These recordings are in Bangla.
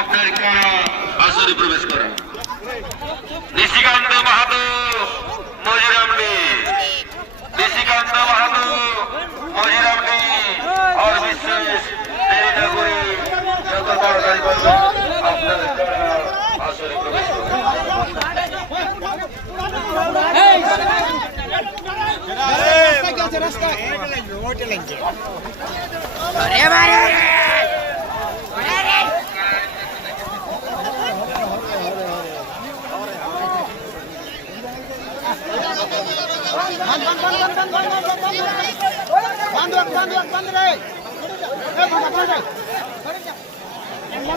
আপনার কারা আসরে প্রবেশ করা নিশিকান্ত মাহাতো মজিরামনি निशिकांत महातो मजिरामनी और विशेष देरी न करी যত তাড়াতাড়ি পারবেন আপনাদের দ্বারা আসরে প্রবেশ করুন।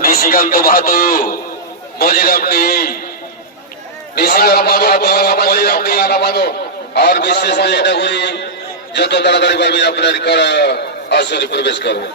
निशिकांत महातो मजिरामनी और विशेष नगरी যত তাড়াতাড়ি পারবেন আপনার কারা আসরে প্রবেশ করবেন।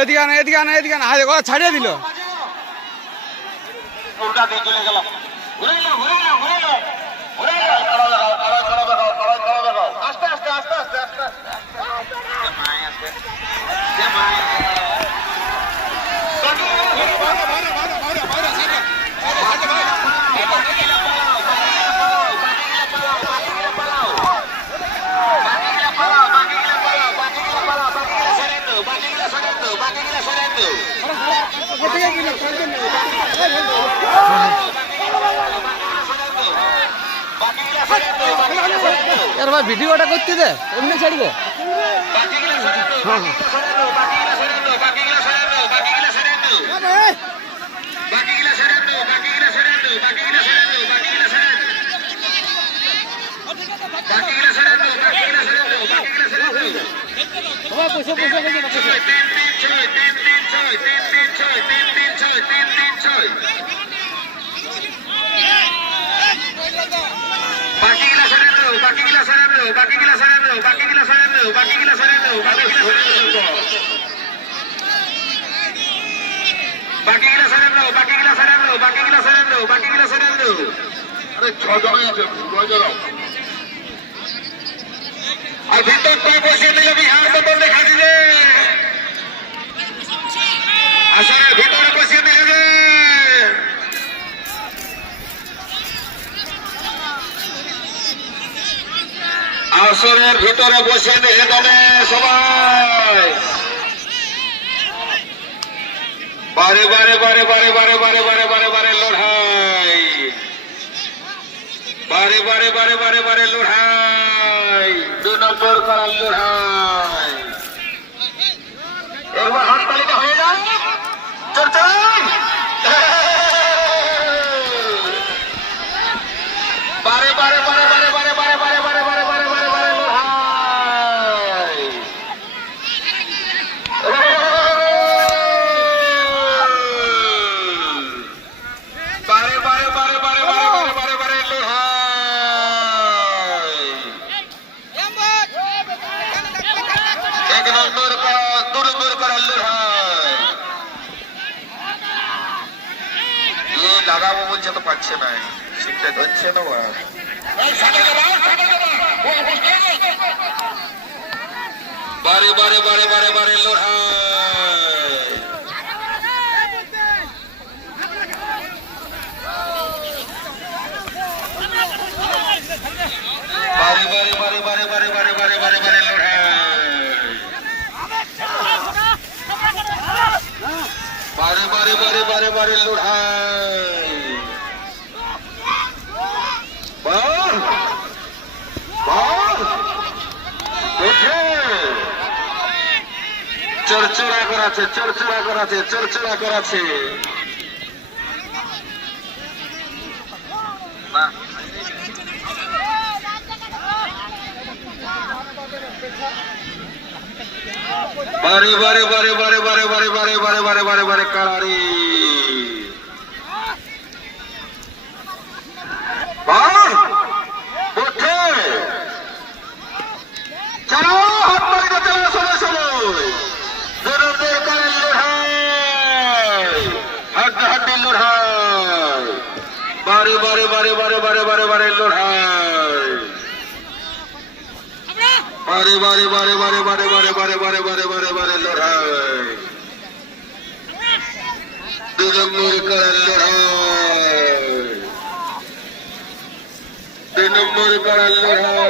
এদিকে হাতে কথা ছাড়িয়ে দিল। यार भाई वीडियोটা করতে দে এমনি ছাড়ব। আর ভিতরটায় বসে নিলে বিহার বদল দেখা দিলে আসলে ভিতরে বসে নিলে আসরের ভিতরে বসে নিলে দলে সবাই বারে বারে বারে বারে বারে বারে বারে বারে বারে লড়াই বারে বারে বারে বারে বারে লড়াই 2 নম্বর করার লড়াই। একবার হাততালিটা হয়ে যায় চলছে বারে বারে বারে বারে বারে বারে বারে বারে বারে বারে বারে বারে লড়াই বারে বারে বারে বারে বারে বারে বারে বারে লড়াই। 1 নম্বর 2 নম্বর করার লড়াই। লাগাবো বলছে তো পাচ্ছে না, সিটটা ধরছে না। বারে বারে বারে বারে বারে লড়াই বারে বারে লড়াই চড়চড়া করাছে চড়চড়া করাছে চড়চড়া করাছে বারে বারে বারে বারে বারে বারে বারে বারে বারে বারে বারে কারারি চলো হাত মারিতে চলো সময় সময় জনদের কারের লড়াই হাড্ডাহাড্ডি লড়াই বারে বারে বারে বারে বারে বারে বারে লড়াই বারে বারে বারে বারে বারে বারে বারে বারে বারে বারে বারে লড়াই 2 নম্বর কারার লড়াই 2 নম্বর কারার লড়াই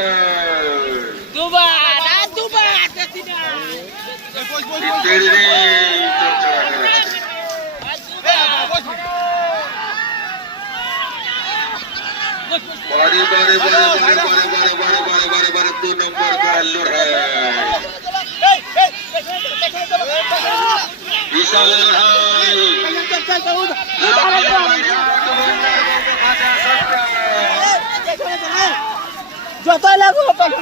বারে বারে বারে বারে বারে বারে বারে বারে বারে 2 নম্বর কারার লড়াই বিশাল লড়াই যতই লাগু বারে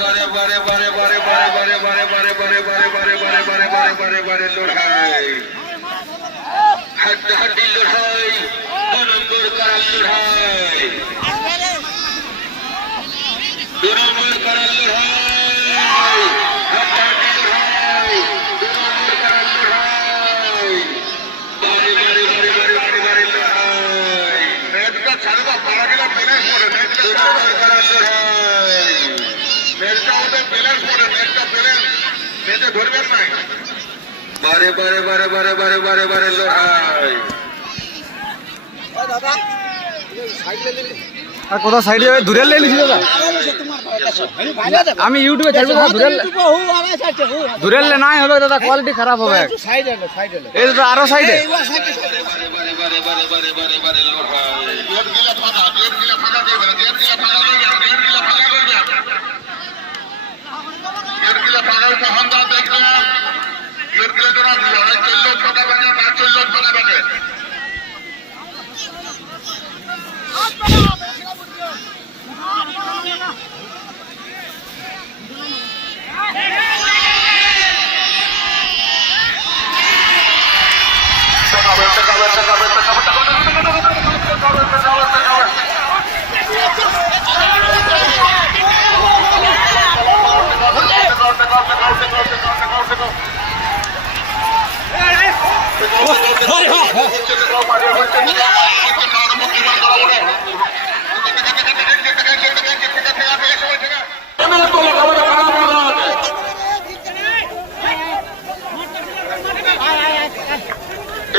বারে বারে বারে বারে বারে বারে বারে বারে বারে বারে বারে বারে বারে বারে বারে লড়াই হাড্ডাহাড্ডি লড়াই 2 নম্বর কারার লড়াই 2 নম্বর কারার লড়াই হাড্ডাহাড্ডি লড়াই 2 নম্বর কারার লড়াই বারে বারে বারে বারে বারে বারে লড়াই ম্যাচটা ছাড়বা পারা গেলে ফিনিশ করে ম্যাচটা 2 নম্বর কারার লড়াই ম্যাচটা ওদের ব্যালেন্স করে ম্যাচটা ব্যালেন্স ম্যাচে ধরবেন নাই বারে বারে বারে বারে বারে বারে বারে লড়াই আর কোথাও সাইডে দূরে লে লিখি দাদা আমি ইউটিউবে ছাড়বো দাদা দূরে লে নাই হবে দাদা কোয়ালিটি খারাপ হবে এই দাদা আরো সাইডে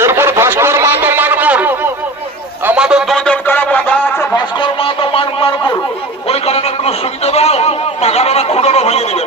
এরপর ভাস্কর মাহাতো মানপুর আমাদের 2 জন কারা বাঁধা আছে ভাস্কর মাহাতো মানপুর ওই কারণে একটু সুবিধা দাও পাখাটা খুঁড়ানো ভেঙে দিবে